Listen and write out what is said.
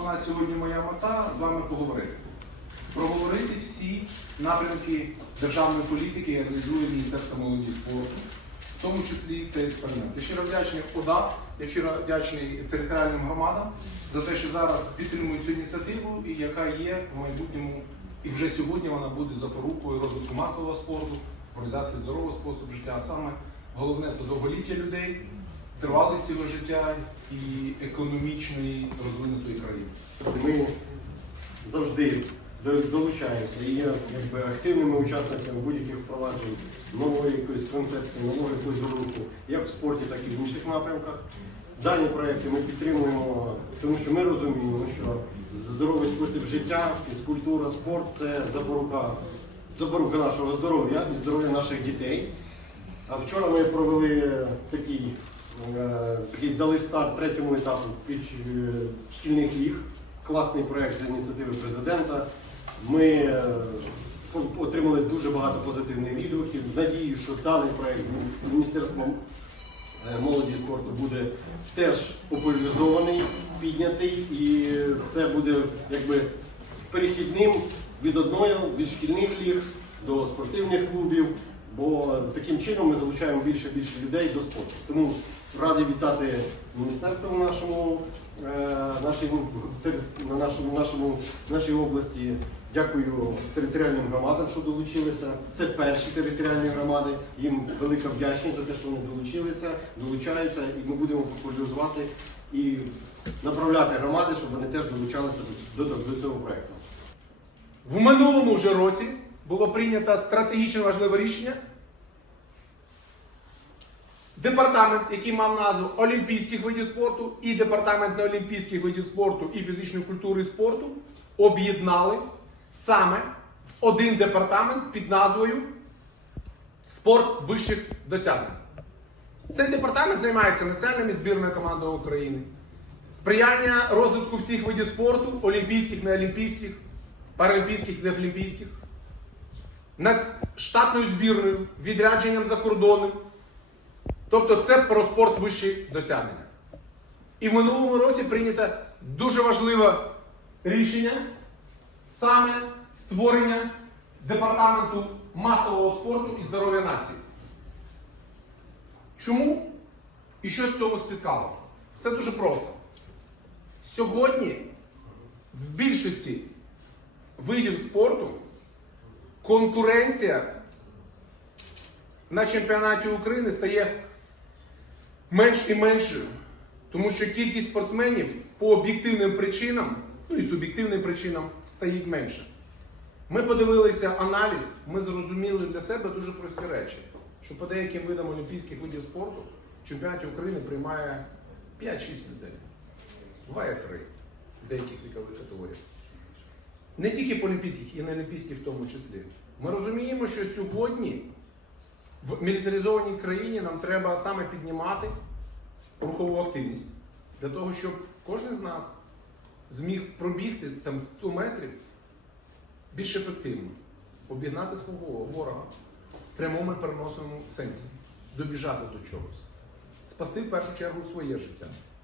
основна сьогодні моя мета з вами поговорити. Проговорити всі напрямки державної політики, які реалізує Міністерство молоді спорту, в тому числі цей експеримент. Я щиро вдячний ОДА, я щиро вдячний територіальним громадам за те, що зараз підтримують цю ініціативу, і яка є в майбутньому, і вже сьогодні вона буде запорукою розвитку масового спорту, популяризації здорового способу життя. А саме головне це довголіття людей, тривалість його життя і економічної розвинутої країни. Ми завжди долучаємося і є якби, активними учасниками будь-яких впроваджень нової якоїсь концепції, нового якогось руху, як в спорті, так і в інших напрямках. Дані проекти ми підтримуємо, тому що ми розуміємо, що здоровий спосіб життя, фізкультура, спорт це запорука, запорука нашого здоров'я і здоров'я наших дітей. А вчора ми провели такий, такий дали старт третьому етапу під е, шкільних ліг. Класний проєкт з ініціативи президента. Ми е, отримали дуже багато позитивних відгуків. Надію, що даний проєкт Міністерством е, молоді і спорту буде теж популяризований, піднятий, і це буде якби перехідним від одної, від шкільних ліг до спортивних клубів, бо таким чином ми залучаємо більше і більше людей до спорту. Тому радий вітати міністерство в нашому, е, нашій, на нашому, нашому, нашій області. Дякую територіальним громадам, що долучилися. Це перші територіальні громади. Їм велика вдячність за те, що вони долучилися, долучаються, і ми будемо популяризувати і направляти громади, щоб вони теж долучалися до, до, до цього проєкту. В минулому вже році було прийнято стратегічно важливе рішення. Департамент, який мав назву Олімпійських видів спорту, і департамент неолімпійських видів спорту і фізичної культури і спорту об'єднали саме один департамент під назвою Спорт вищих досягнень. Цей департамент займається національними збірною командою України, сприяння розвитку всіх видів спорту, олімпійських, неолімпійських, паралімпійських, неолімпійських, над штатною збірною, відрядженням за кордоном. Тобто це про спорт вищих досягнення. І в минулому році прийнято дуже важливе рішення саме створення департаменту масового спорту і здоров'я нації. Чому і що цього спіткало? Все дуже просто. Сьогодні в більшості видів спорту конкуренція на чемпіонаті України стає менш і меншою. Тому що кількість спортсменів по об'єктивним причинам, ну і суб'єктивним причинам стає менше. Ми подивилися аналіз, ми зрозуміли для себе дуже прості речі, що по деяким видам олімпійських видів спорту в чемпіонаті України приймає 5-6 людей. Буває 3 в деяких вікових категоріях. Не тільки по олімпійських, і на олімпійських в тому числі. Ми розуміємо, що сьогодні в мілітаризованій країні нам треба саме піднімати рухову активність для того, щоб кожен з нас зміг пробігти там 100 метрів більш ефективно, обігнати свого ворога в прямому переносному сенсі, добіжати до чогось, спасти в першу чергу своє життя.